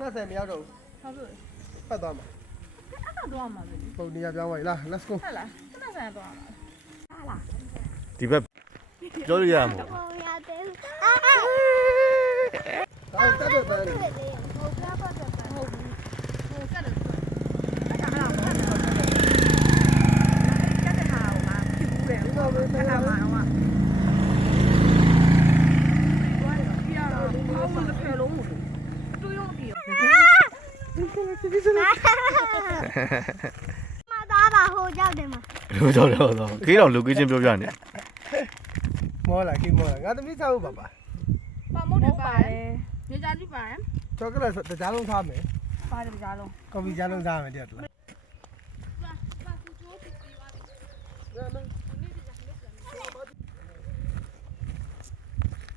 20မရောက်တော့ဘူးဟုတ်ပြီဖတ်သွားမှာအဲ့ဒါတော့မှာပဲပုံနေရပြောင်းသွားပြီလား let's go ဟုတ်လား20တော့မှာဟာလား ဒီဘက်ပြောလို့ရမှာ ဟိုရတယ် ဒါတက်ပဲပဲလေ ဟိုပြပတ်တယ်ဟုတ်ဘူးဟိုကတ်တယ်အဲ့ဒါအဲ့ဒါကတ်တဲ့ဟာဟိုမှာဖြစ်ဘူးတယ်ဟိုကတ်တာမှာတော့မသားပါဟိုကြောက်တယ်မ လို့တော့ခေးတော် location ပြောပြနေ မောလာခိမောလာငါသမီးစားဖို့ပါပါမုတ်တယ်ပါတယ်ညကြကြည့်ပါတယ် ချောကလက်တကြားလုံးထားမယ် ပါတယ်ကြားလုံး ကော်ဖီကြားလုံးစားမယ်တည်းလား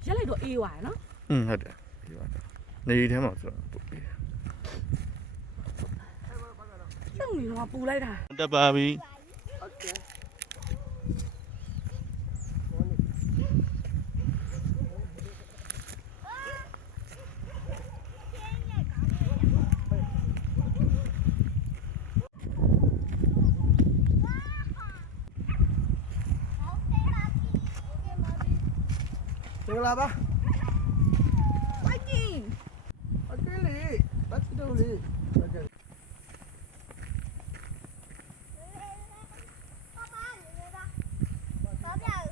ရက်လိုက်တော့အေးသွားရနော် ဟုတ်တယ်ဒီပါနေထဲမှာဆိုတော့ပုတ်ပြီး စုံနေတော့ပူလိုက်တာ တက်ပါပြီ မင်္ဂလာပါ ဝိုင်းကြီး အကလေးဘာတူလေးโอเค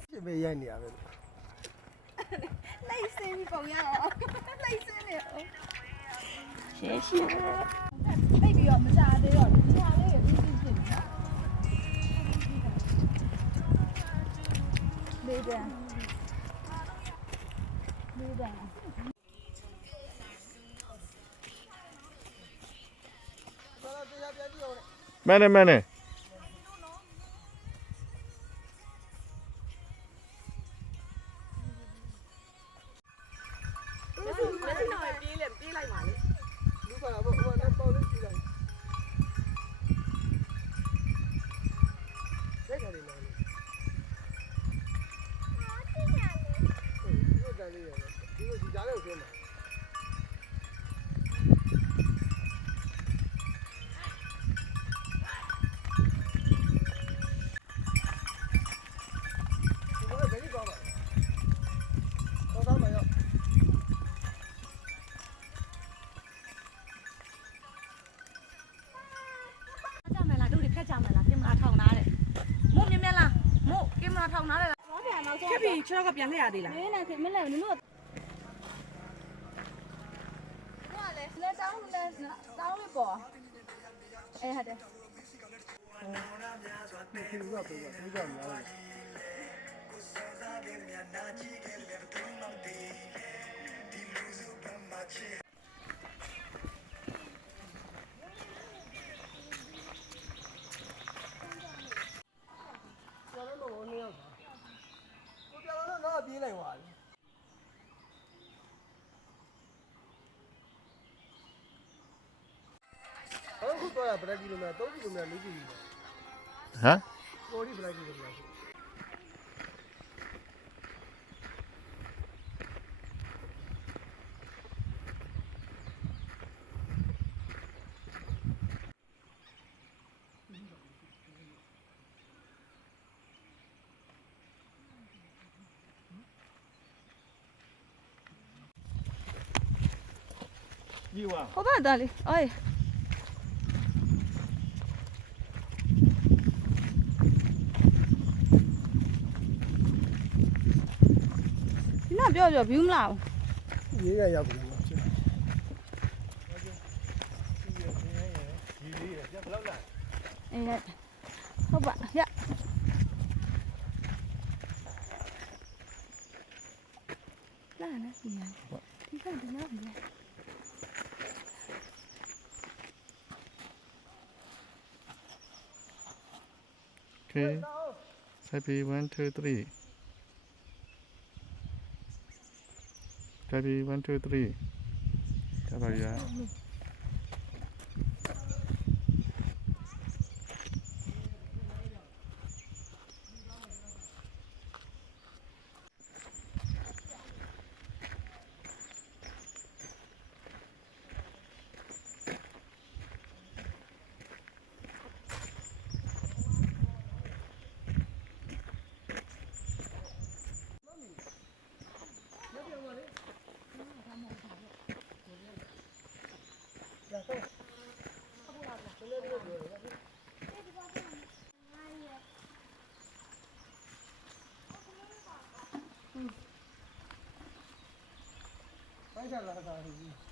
ဒီမေးရိုက်နေရပဲ လိုက်စင်းပြီးပုံရအောင်လိုက်စင်းနေအောင်ရှေ့ရှေ့လိုက်ပြီးတော့မစားသေးတော့ဒီဟာလေးကိုပြီးဖြစ်နေတာလေးတယ်လေးတယ် မှန်တယ် လူပါဘောဘောနဲ့ပေါလေးကြည့်လိုက်စိတ်ကလေးနော်ဒီလိုတန်းလေးရတယ်ဒီလိုဒီကြားလေးကိုကျင်းတယ်ခက်ပြီခြေတော့ကပြန်လှည့်ရသေးလား မင်းနဲ့မလဲနင်တို့လဲတောင်းလဲတောင်းလေးပေါ်အဲဟုတ်တယ် ဒီလိုကပြောတာဒီကများတယ်ပြေးလိုက်သွားတယ်အခုတော့ဗရက်ကီလိုများ3ကီလိုများ4ကီလိုများ ဟမ် ကိုရီဗရက်ကီလိုများကြီးဝါ ဟိုဘက်သားလေးအေးဒီနာပြောဘီးမလား ရေးရရောက်ပြီနော် ကြီးလေးရဘလောက်လာ အေးဟုတ်ပါရလာနော်ဒီနာဒီကဒီနာဒီ Okay. Happy 1 2 3. Happy 1 2 3. Chào bà già. ပိုင်းချလာတာကြီး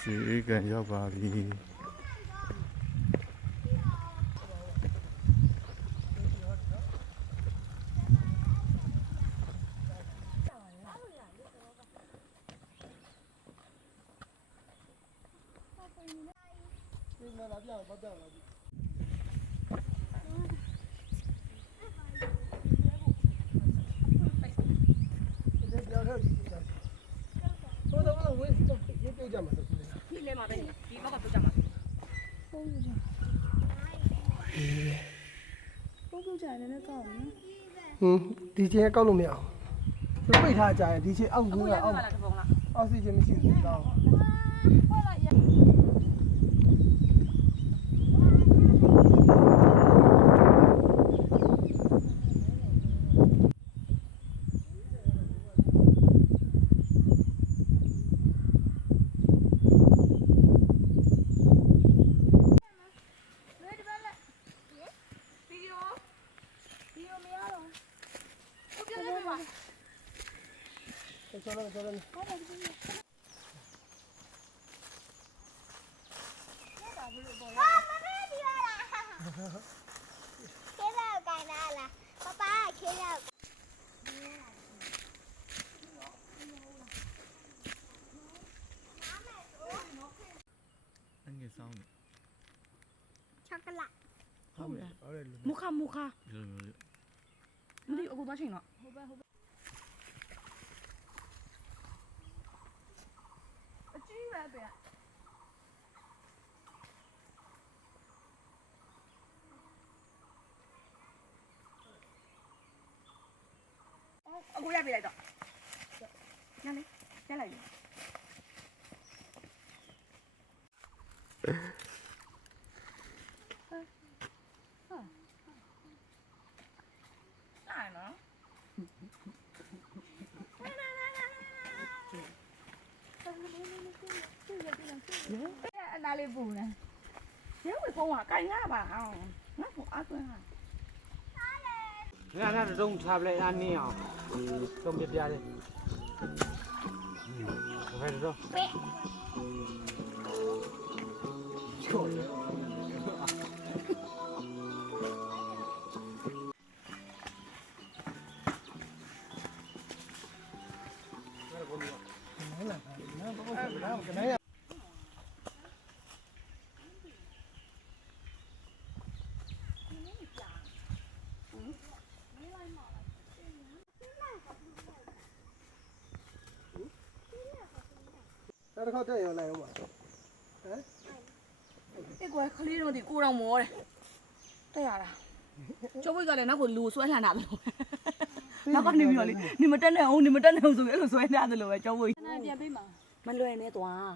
စီကန်ရောက်ပါပြီဒီချင်းကောက်လို့မရအောင်သူပိတ်ထားကြရင်ဒီချင်းအောက်ကူးကအောက်အောက်စီချင်းမရှိဘူးကောက်ကျော်လို့အငယ်ဆောင်နေ chocolate ဟုတ်လား ဟုတ်တယ် မူခမူခ ဒီလိုမျိုး မသိအခုသွားချိန်တော့အကြီးပဲဗျအခုရပြလိုက်တော့ညနေရလိုက်ပြီနိုင်နော်အနာလေးပူနေရဲဝေဖုံးကကိုင်ရပါအောင်ငါ့ကိုအားသွင်းဟာ ငါတုံးချပလိုက်အနည်းအောင်ဒီတုံးပြပြလေးဘယ်တော့ချိုးနောက်တစ်ခေါက်တက်ရောလိုက်အောင်ပါဟမ် အဲ့ကွယ်ခလေးတော့ဒီကိုတော်မောတယ်တက်ရတာကျောင်းဝိတ်ကလည်းနောက်ကိုလူဆွဲလှန်တာတယ်လို့နောက်ကနေပြီးတော့လေနေမတက်နဲ့အောင်နေမတက်နဲ့အောင်ဆိုပြီးအဲ့လိုဆွဲနေရတယ်လို့ပဲကျောင်းဝိတ်ပြန်ပေးမှာမလွယ်နဲ့သွား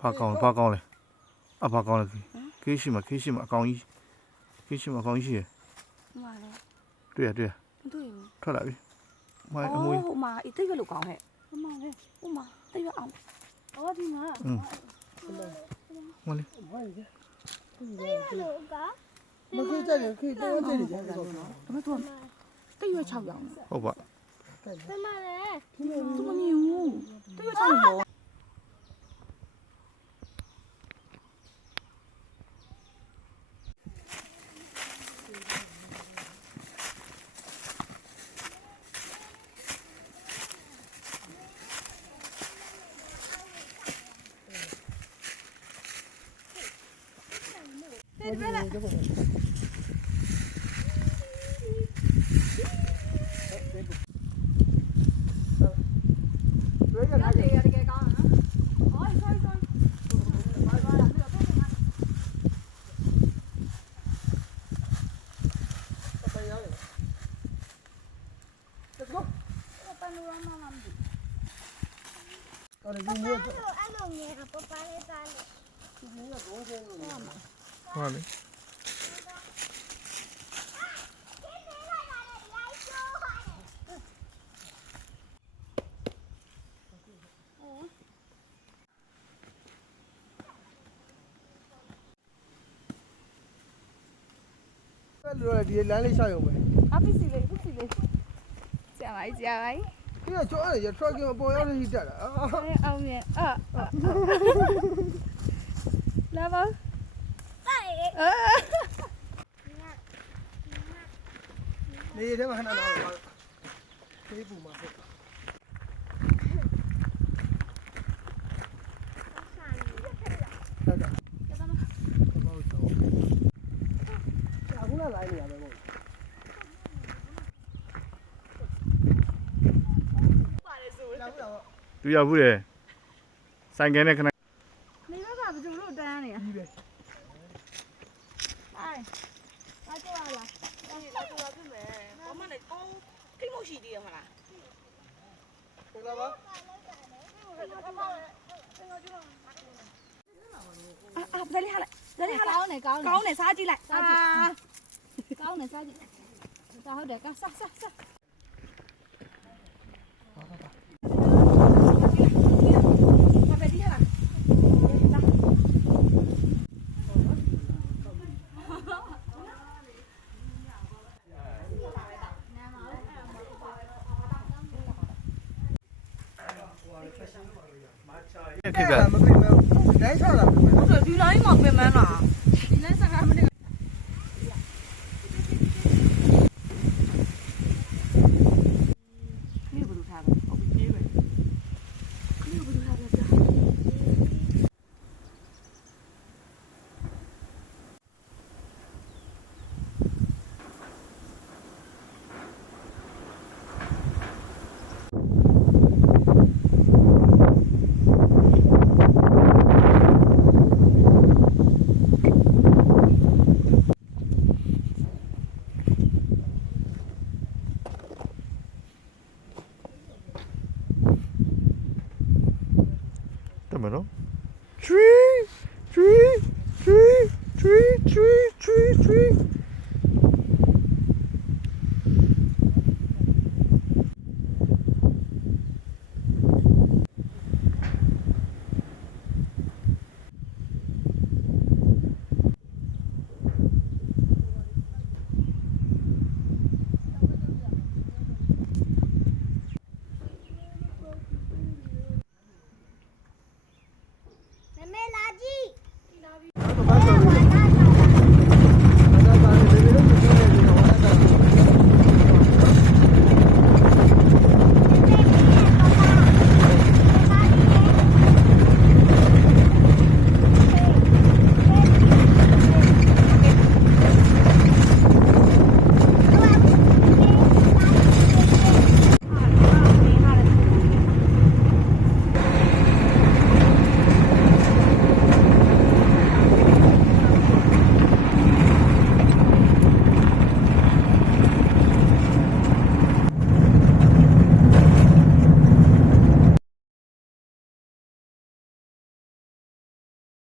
ဘာကောင်းလဲအဘာကောင်းလဲခေးရှိမှာအကောင်ကြီးခေးရှိမှာအကောင်ကြီးရှိရ ဟိုမှာလေ တွေ့ရ မတွေ့ဘူး ထွက်လာပြီမိုင်းအ ဟို မွေး ဟိုမှာအတိတ်ပဲလို့ကောင်းဟဲ့ဟိုမှာလေဟိုမှာတိတ်ရအောင်အော်ဒီမှာ မလေး လို့က မခေကြတယ်ခေတော့ကြတယ်ကြာတော့ ဒါပေမဲ့သူကတိတ်ရ6ရောင် ဟုတ်ပါ ဘယ်မှာလဲ သူမမြင်ဘူးတိတ်ရ6ရောင်ပေါ့ဒီဘက်လာတွေ့ရတယ် ရတကယ်ကောင်းနော်အော် sorry ไปရလေ Let's go ပန်နိုရာမာမှာမသိ အော်ဒီ ဘာ မျိုး လို့အဲ့လိုမြင်အပပလေးသားလို့ ဒီမျိုးကဘုံကျင်းလို့ ဘူး ဟုတ်လေ အဲ့လိုဒီလမ်းလေးရှောက်ရုံပဲ အပစ္စည်းလေးကြာပါကြာပါ ဒီကကျော်အဲ့ရ trucking အပေါ်ရောက်နေတက်တာ အောင်မြင်လာပါ နေထဲမှာခဏတော့သေးပူမှာပေါ့ဟုတ်တယ်အခုလာလိုက်နေရမယ်မို့ သူရောက်ဘူးတယ်ဆိုင်ကယ်နဲ့ခဏ နေတော့ကဘယ်သူတို့တန်းနေရ ဒီပဲ အားကြောက်လားလာကြောက်ဖြစ်မယ်ဘာမှလည်းကိုခိတ်မရှိသေးရမလား ဟုတ်လားပါ ဇာလီဟာလိုက်ဇာလီဟာလိုက်ကောင်းတယ်စားကြည့်လိုက်ကောင်းတယ်စားကြည့်ဒါဟုတ်တယ်ကစားဘာပဲဒီဟာ ဖြစ်က မပြင်မဲ့လမ်းချတာပြင်မဲ့ ဟုတ်တယ်ဒီလိုင်းမှာပြင်မန်းလားဒီလမ်း15မိနစ်ဒီဘယ်လိုထားလဲဟုတ်ပြီပြေးပဲဒီဘယ်လိုထားလဲကြာ တက်မယ်နော် tree tree tree tree tree tree tree 妹垃圾。ဘာမှမ